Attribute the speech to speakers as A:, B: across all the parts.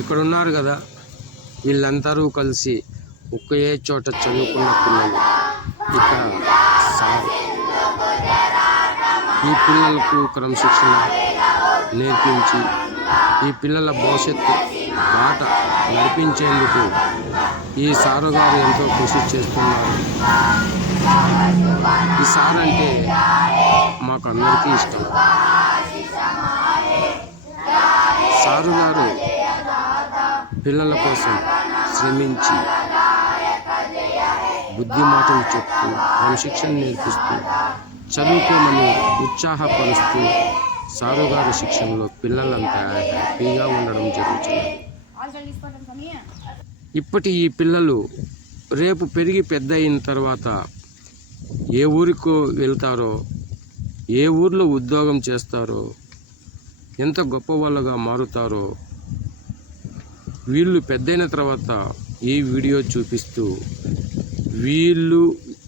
A: ఇక్కడ ఉన్నారు కదా వీళ్ళందరూ కలిసి ఒకే చోట చదువుకున్న పిల్లలు. ఇక సార్ ఈ పిల్లలకు క్రమశిక్షణ నేర్పించి ఈ పిల్లల భవిష్యత్తు బాట నడిపించేందుకు ఈ సారు గారు ఎంతో కృషి చేస్తున్నారు. ఈ సార్ అంటే మాకు అందరికీ ఇష్టం. సారు గారు పిల్లల కోసం శ్రమించి బుద్ధి మాటలు చెప్తూ క్రమశిక్షణ నేర్పిస్తూ చదువుకోమని ఉత్సాహపరుస్తూ సారుగారి శిక్షణలో పిల్లలంతా హ్యాపీగా ఉండడం జరుగుతుంది. ఇప్పటి ఈ పిల్లలు రేపు పెరిగి పెద్ద అయిన తర్వాత ఏ ఊరికో వెళ్తారో ఏ ఊర్లో ఉద్యోగం చేస్తారో ఎంత గొప్ప వాళ్ళుగా మారుతారో వీళ్ళు పెద్దయిన తర్వాత ఈ వీడియో చూపిస్తూ వీళ్ళు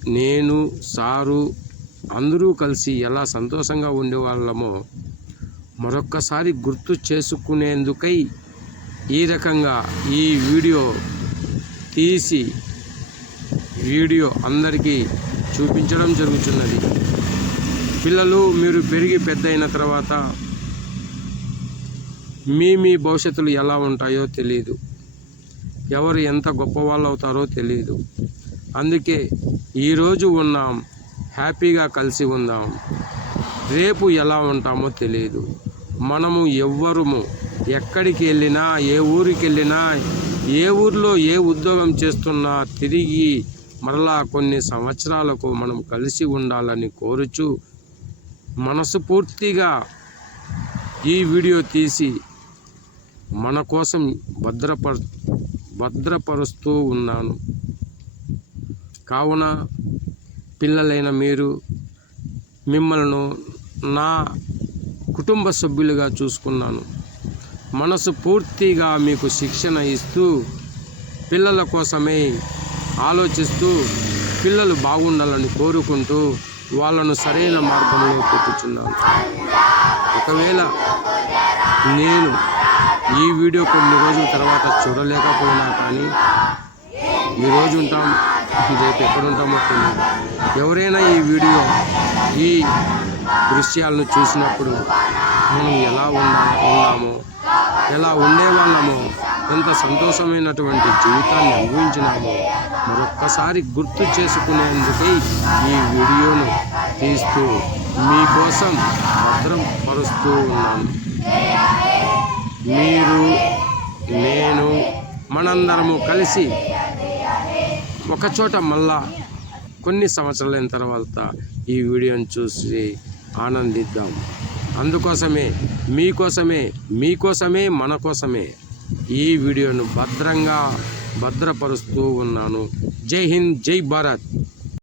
A: నేను సారు అందరూ కలిసి ఎలా సంతోషంగా ఉండేవాళ్ళమో మరొక్కసారి గుర్తు చేసుకునేందుకై ఈ రకంగా ఈ వీడియో తీసి వీడియో అందరికీ చూపించడం జరుగుతున్నది. పిల్లలు మీరు పెరిగి పెద్ద అయిన తర్వాత మీ మీ భవిష్యత్తులు ఎలా ఉంటాయో తెలియదు ఎవరు ఎంత గొప్పవాళ్ళు అవుతారో తెలియదు అందుకే ఈరోజు ఉన్నాం హ్యాపీగా కలిసి ఉందాం. రేపు ఎలా ఉంటామో తెలియదు మనము ఎవ్వరము ఎక్కడికి వెళ్ళినా ఏ ఊరికి వెళ్ళినా ఏ ఊర్లో ఏ ఉద్యోగం చేస్తున్నా తిరిగి మరలా కొన్ని సంవత్సరాలకు మనం కలిసి ఉండాలని కోరుచు మనసుపూర్తిగా ఈ వీడియో తీసి మన కోసం భద్రపర భద్రపరుస్తూ ఉన్నాను. కావున పిల్లలైన మీరు మిమ్మల్ని నా కుటుంబ సభ్యులుగా చూసుకున్నాను. మనసు పూర్తిగా మీకు శిక్షణ ఇస్తూ పిల్లల కోసమే ఆలోచిస్తూ పిల్లలు బాగుండాలని కోరుకుంటూ వాళ్ళను సరైన మార్గంలో పెట్టుచున్నాను ఒకవేళ నేను ఈ వీడియో కొన్ని రోజుల తర్వాత చూడలేకపోయినా కానీ ఈ రోజు ఉంటాం రేపు ఎక్కడ ఉంటామో తెలియదు. ఎవరైనా ఈ వీడియో ఈ దృశ్యాలను చూసినప్పుడు మనం ఎలా ఉన్నా ఉన్నామో ఎలా ఉండేవాళ్ళమో ఎంత సంతోషమైనటువంటి జీవితాన్ని అనుభవించినామో మరొక్కసారి గుర్తు చేసుకునేందుకై ఈ వీడియోను తీస్తూ మీకోసం భద్రం పరుస్తూ ఉన్నాను. మీరు నేను మనందరము కలిసి ఒకచోట మళ్ళా కొన్ని సంవత్సరాలైన తర్వాత ఈ వీడియోని చూసి ఆనందిద్దాం. అందుకోసమే మీకోసమే మీకోసమే మన కోసమే ఈ వీడియోను భద్రంగా భద్రపరుస్తూ ఉన్నాను. జై హింద్ జై భారత్.